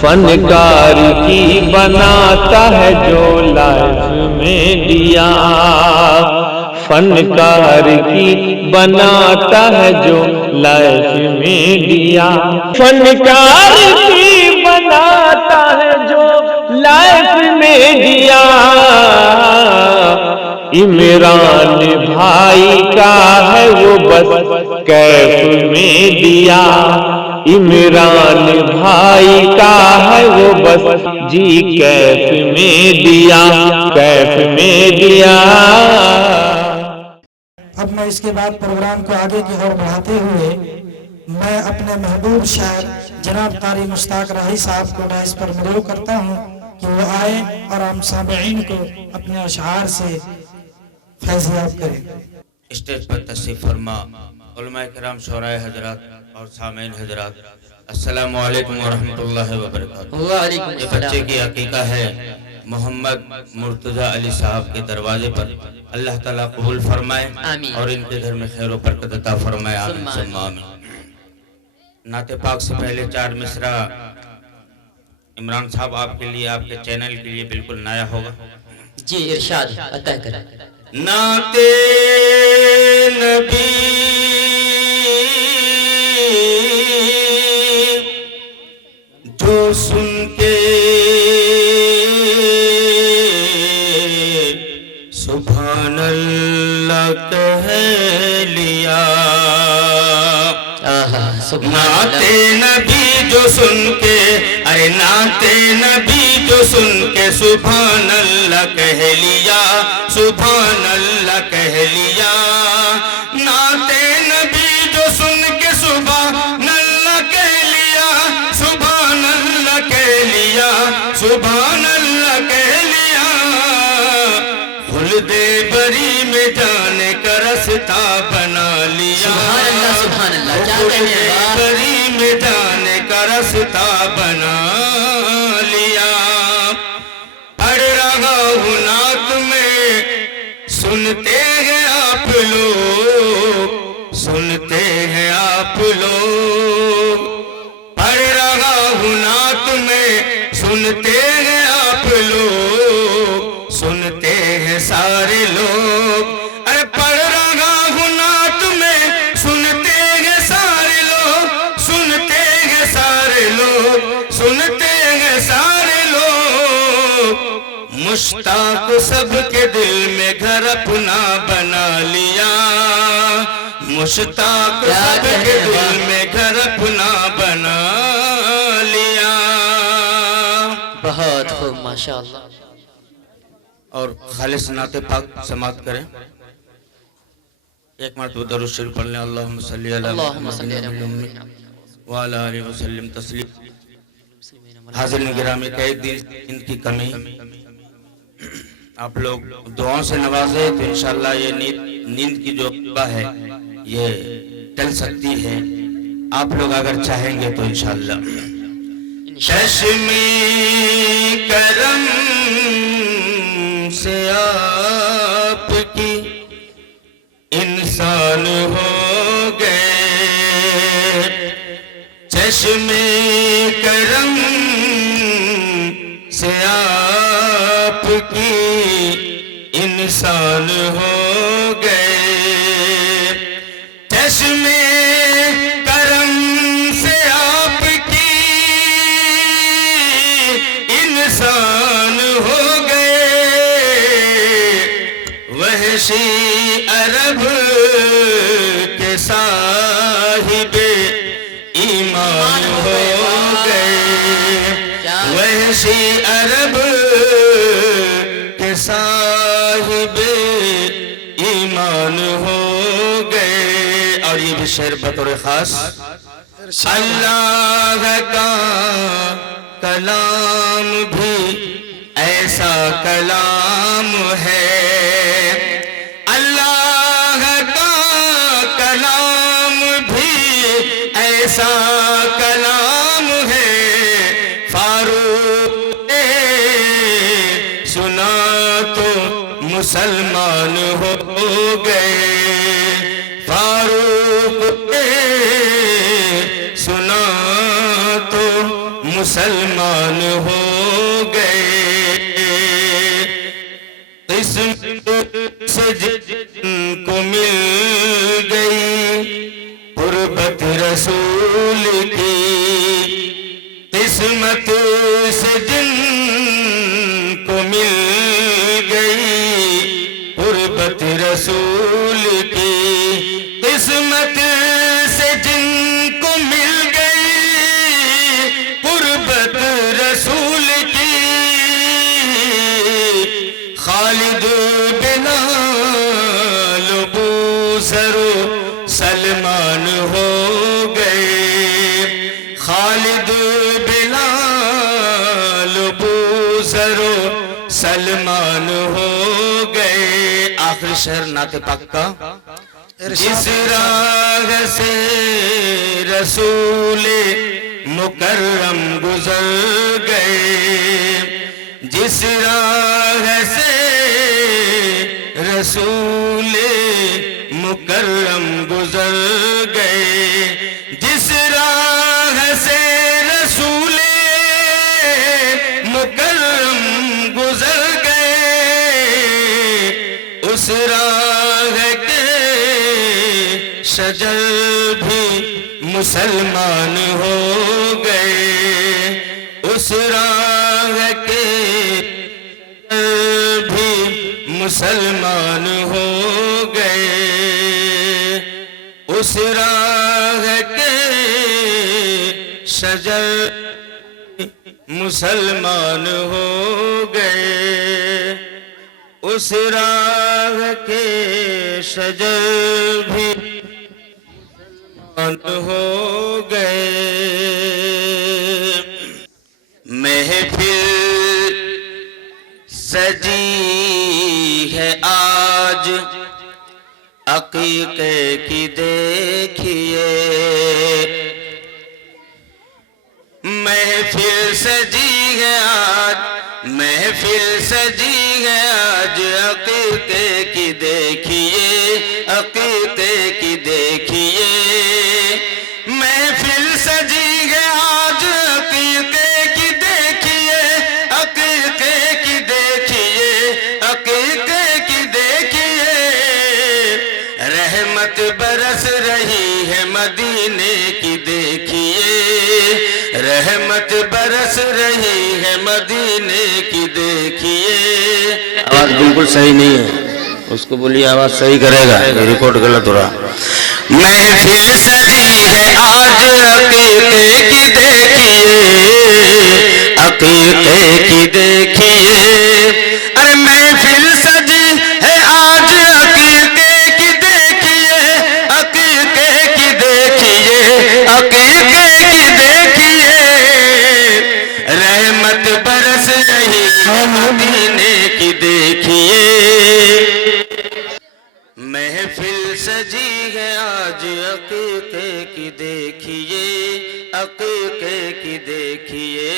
फनकार की बनाता है जो लाइफ में दिया, फनकार की बनाता है जो लाइफ में दिया, फनकार की बनाता है जो लाइफ में दिया। इमरान भाई का है वो बस कैफ में दिया, इमरान भाई का है वो बस जी कैफ में दिया, कैफ में दिया। अब मैं इसके बाद प्रोग्राम को आगे की ओर बढ़ाते हुए मैं अपने महबूब शायर जनाब कारी मुश्ताक राही साहब को डाइस पर मदऊ करता हूँ कि वो आए और हम सामईन को अपने अशआर से फैज़याब करें। स्टेज पर तशरीफ फरमा उलमा किराम शोराए हजरात और सामीन हजरात, अस्सलामु अलैकुम व रहमतुल्लाहि व बरकातहू। ये बच्चे की अकीका है मोहम्मद मुर्तजा अली साहब के दरवाजे पर, अल्लाह ताला कबूल फरमाए और इनके घर में खैर व बरकत अता फरमाए, आमीन सुम्मा आमीन। नाते पाक से पहले 4 मिसरा इमरान साहब आपके लिए, आपके चैनल के लिए बिल्कुल नया होगा। जी इरशाद अता करें। नाते नबी जो सुन के सुभान अल्लाह कह लिया, नाते नबी जो सुन के, अरे नाते नबी जो सुन के सुभान अल्लाह कह लिया, सुभान अल्लाह कह लिया। नाते नबी जो सुन के सुभान अल्लाह कह लिया, सुभान अल्लाह कह लिया, सुभान अल्लाह कह लिया। खुल्दे बरी में जाने का रास्ता बना लिया, सुभान अल्लाह, क्या कहने हैं। बरी में जाने का रास्ता बना लिया। पढ़ रहा हूँ नात में, सुनते हैं आप लोग, सुनते हैं आप लोग। पढ़ रहा हूँ नात में, सुनते हैं आप लोग, सुनते हैं सारे लोग। अरे पढ़ रहा हूँ नात में, सुनते हैं सारे लोग, सुनते हैं सारे लोग, सुनते हैं सारे लोग। मुश्ताक सबके दिल में घर अपना बना लिया, मुश्ताक सबके दिल में घर अपना बना लिया। बहुत खूब माशाअल्लाह। और खालिस नाते पाक समाप्त करें। एक मरतबा दरूद शरीफ पढ़ लें, अल्लाहुम्मा सल्ली अला मुहम्मद व अला आलिहि व सल्लिम तस्लीम। हाज़िरीन गिरामी का एक दिन इनकी कमी, आप लोग दुआओं से नवाजे तो इंशाअल्लाह ये नींद की जो अक़बा है ये टल सकती है, आप लोग अगर चाहेंगे तो इंशाअल्लाह। चश्मे करम से आपकी इंसान हो गए, चश्मे करम से आपकी इंसान हो गए, चश्मे करम से आपकी इंसान हो गए। वहशी अरब के साहिबे ईमान हो गए, वहशी अरब के साहिबे ईमान हो गए। और ये भी शेर बतौर खास, अल्लाह का कलाम भी ऐसा कलाम है, अल्लाह का कलाम भी ऐसा कलाम है। फारूक ने सुना तो मुसलमान हो गए, फारूक ने सुना तो मुसलमान हो गए। किस्मत से जिनको मिल गई गुरबत रसूल की, किस्मत से जिनको मिल गई गुरबत रसूल की, किस्मत से जिनको मिल गई गुरबत रसूल की। खालिद बिलाल बूसरो सलमान हो गए, खालिद बिलाल बूसरो सलमान हो गए। आखिरी शेर नाते पाक का। जिस राह से रसूले मुकर्रम गुजर गए, जिस राह से रसूले मुकर्रम गुजर गए, जिस राह से रसूले मुकर्रम गुजर गए, उस राह के शजर भी मुसलमान हो गए, उस राह के भी मुसलमान हो गए, उस राह के शजर मुसलमान हो गए, उस राह के शजर भी मुसलमान हो गए। महफिल सजी है आज अकीके की देखिए, महफिल सजी है आज, महफिल सजी है आज अकीके की देखिए, अकीके की देखिए। महफिल सजी है आज अकीके की देखिए, अकीके की देखिए, अकीके की देखिए। रहमत बरस रही है मदीने की देखिए, रहमत बरस रही है मदीने की देखिए। आवाज बिल्कुल सही नहीं है, उसको बोलिए आवाज सही करेगा, ये रिकॉर्ड गलत हो रहा। महफिल सजी है आज अकीके की देखिए, अकीके की देखिए। अरे महफिल सजी है आज अकीके की देखिए, अकीके की देखिए, अकीके की देखिए। रहमत बरस रही है मदीने की देखिए, महफिल सजी है आज अकीके की देखिए, अकीके की देखिए।